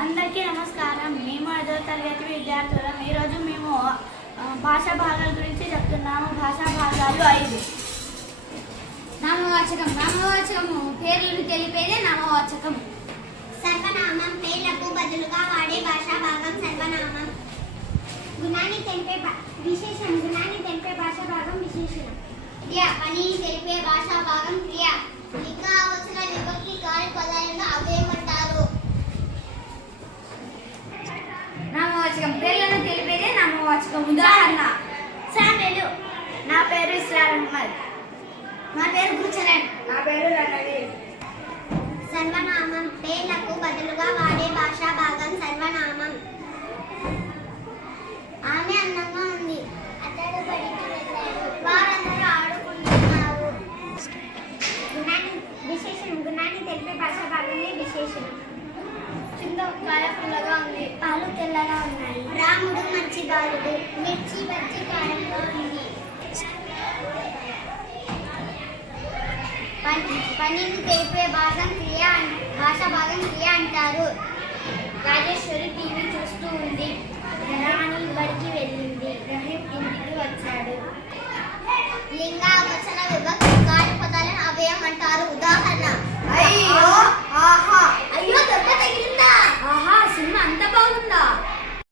అందరికీ నమస్కారం. మేము ఐదవ తరగతి విద్యార్థులం. ఈరోజు మేము భాషా భాగాల గురించి చెప్తున్నాము. భాషా భాగాలు ఐదు. నామవాచకం. నామవాచకము పేర్లను తెలిపేదే నామవాచకం. సర్వనామం పేర్లకు బదులుగా వాడే భాషా భాగం సర్వనామం. గుణాన్ని తెలిపే విశేషణం గుణాన్ని తెలిపే భాషా భాగం విశేషణం క్రియ పనిని తెలిపే భాషా భాగం క్రియ. నామవాచకం ఉదాహరణ సామెలు. నా పేరు ఇస్రార్ అహ్మద్. నా పేరు గురుచరణ్ నా పేరు రణవీర్. సర్వనామం. పేర్లకు బదులుగా వాడే భాషా భాగం సర్వనామం. ఆమె అందంగా ఉంది. అతడు బడికి వెళ్ళాడు. వారందరూ ఆడుకుంటున్నారు. గుణాన్ని విశేషణం గుణాన్ని తెలిపే భాషా భాగమే విశేషణం కింద కాయ పుల్లగా ఉంది. పాలు తెల్లగా ఉన్నాయి. రాముడు పనిని తెలిపే భాగం క్రియ భాష భాగం క్రియ అంటారు. రాజేశ్వరి టీవీ చూస్తూ ఉంది.